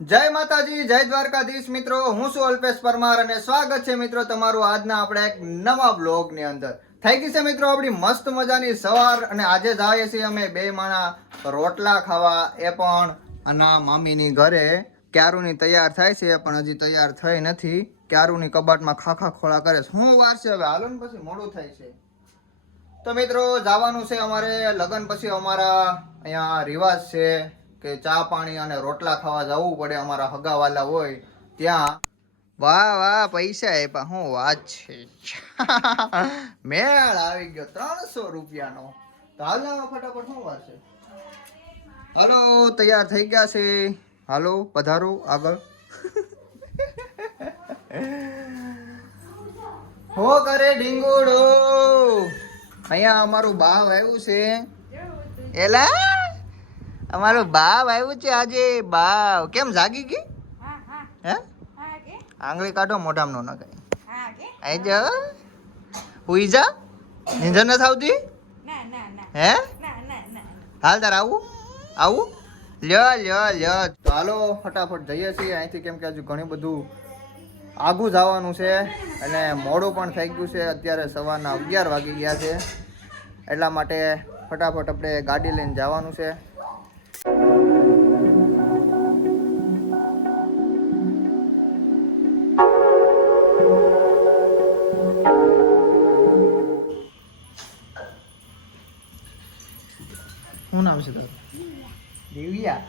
જય માતાજી, જય દ્વારકાધીશ મિત્રો. હું છું અલ્પેશ પરમાર અને સ્વાગત છે મિત્રો તમારું આજના આપણે એક નવા બ્લોગ ની અંદર. થઈ ગઈ છે મિત્રો આપણી મસ્ત મજાની સવાર અને આજે જઈએ છીએ અમે બે માણા રોટલા ખાવા, એ પણ આના મામીની ઘરે. ક્યારુની તૈયાર થાય છે પણ હજી તૈયાર થઈ નથી. ક્યારુની કબાટમાં ખાખા ખોળા કરે છે. શું વાર છે હવે, હાલો ને પછી મોડું થાય છે. તો મિત્રો જવાનું છે અમારે લગ્ન પછી. અમારા અહીંયા રિવાજ છે કે ચા પાણી અને રોટલા ખાવા જવું પડે. અમારા હગાવાલા હોય ત્યાં. વાહ વાહ, પૈસા આપ્યા, શું વાત છે. મેળ આવી ગયો 300 રૂપિયાનો. તો હાલ ફટાફટ, શું વાત છે. હાલો, તૈયાર થઈ ગયા છે. હાલો, પધારો આગળ. હો કરે ઢીંગોડો. અહીંયા અમારું બાવ આવ્યું છે. એલા અમારું બાવ આવ્યું છે આજે. બાવ કેમ જાગી ગઈ? હે, આંગળી કાઢો, મોઢામાં ન નખાય. આઈ જા, હુઈ જા. નીંદર નથી આવતી? હે, હાલ તાર આવું આવું. લ્યો લ્યો લ્યો. હાલો ફટાફટ જઈએ છીએ અહીંથી, કેમ કે હજુ ઘણું બધું આગું જવાનું છે અને મોડું પણ થઈ ગયું છે. અત્યારે સવારના 11 વાગી ગયા છે. એટલા માટે ફટાફટ આપણે ગાડી લઈને જવાનું છે. શું નામ છે તારું? દિવ્યા.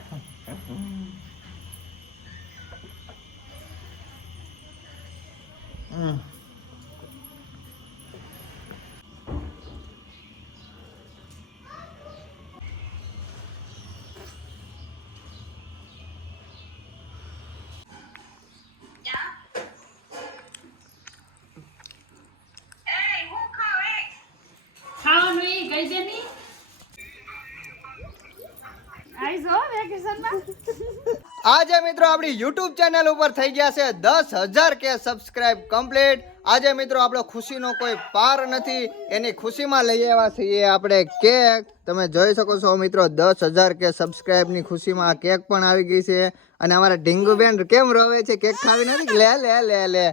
આજે મિત્રો આપણી YouTube ચેનલ ઉપર થઈ ગયા છે 10,000 કે સબસ્ક્રાઇબ કમ્પ્લીટ. આજે મિત્રો આપણો ખુશીનો કોઈ પાર નથી. એની ખુશીમાં લઈ આવ્યા છીએ આપણે કેક. તમે જોઈ શકો છો મિત્રો, 10,000 કે સબસ્ક્રાઇબની ખુશીમાં આ કેક પણ આવી ગઈ છે. અને અમારા ઢીંગુબેન કેમ રોવે છે? કેક ખાવી નથી? લે લે લે લે.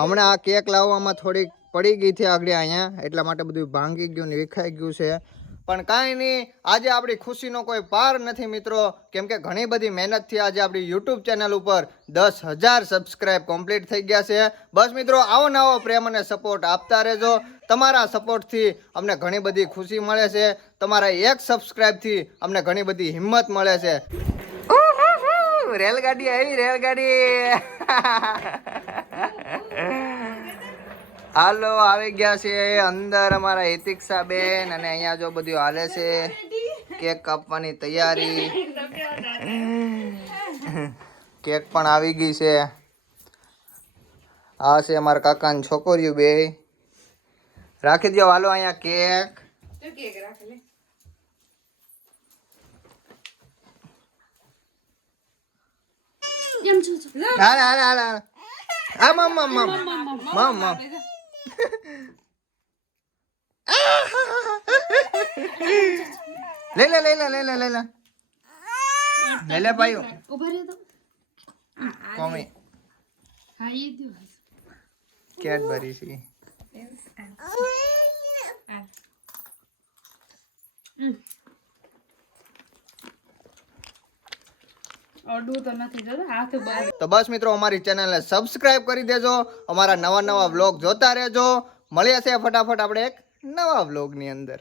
હમણાં આ કેક લાવવામાં થોડીક પડી ગઈ છે આગળ અહીંયા, એટલા માટે બધું ભાંગી ગયું ને વિખાઈ ગયું છે. પણ કાંઈ નહીં, આજે આપણી ખુશીનો કોઈ પાર નથી મિત્રો, કેમ કે ઘણી બધી મહેનતથી આજે આપણી YouTube ચેનલ ઉપર 10,000 સબસ્ક્રાઇબ કમ્પ્લીટ થઈ ગયા છે. બસ મિત્રો, આવો નવો પ્રેમ અને સપોર્ટ આપતા રહેજો. તમારા સપોર્ટથી અમને ઘણી બધી ખુશી મળે છે. તમારા એક સબસ્ક્રાઇબથી અમને ઘણી બધી હિંમત મળે છે. રેલગાડી આવી, રેલગાડી. હાલો, આવી ગયા છે અંદર અમારા હિતિક્ષા બેન. અને અહીંયા જો બધું હાલે છે, કેક કાપવાની તૈયારી. કેક પણ આવી ગઈ છે. આ છે અમારા કાકાની છોકરીઓ બે. રાખી દો હાલો અહીંયા કેક. હાલ હાલ હાલ હાલ. આ મમ મમ મમ મમ મમ. લે લે લે લે લે લે લે લે લે ભાઈઓ. કોમી કેડબરી છે. તો બસ મિત્રો, અમારી ચેનલને સબસ્ક્રાઇબ કરી દેજો. અમારા નવા નવા વ્લોગ જોતા રહેજો. મળીએ છે ફટાફટ આપણે એક નવા વ્લોગની અંદર.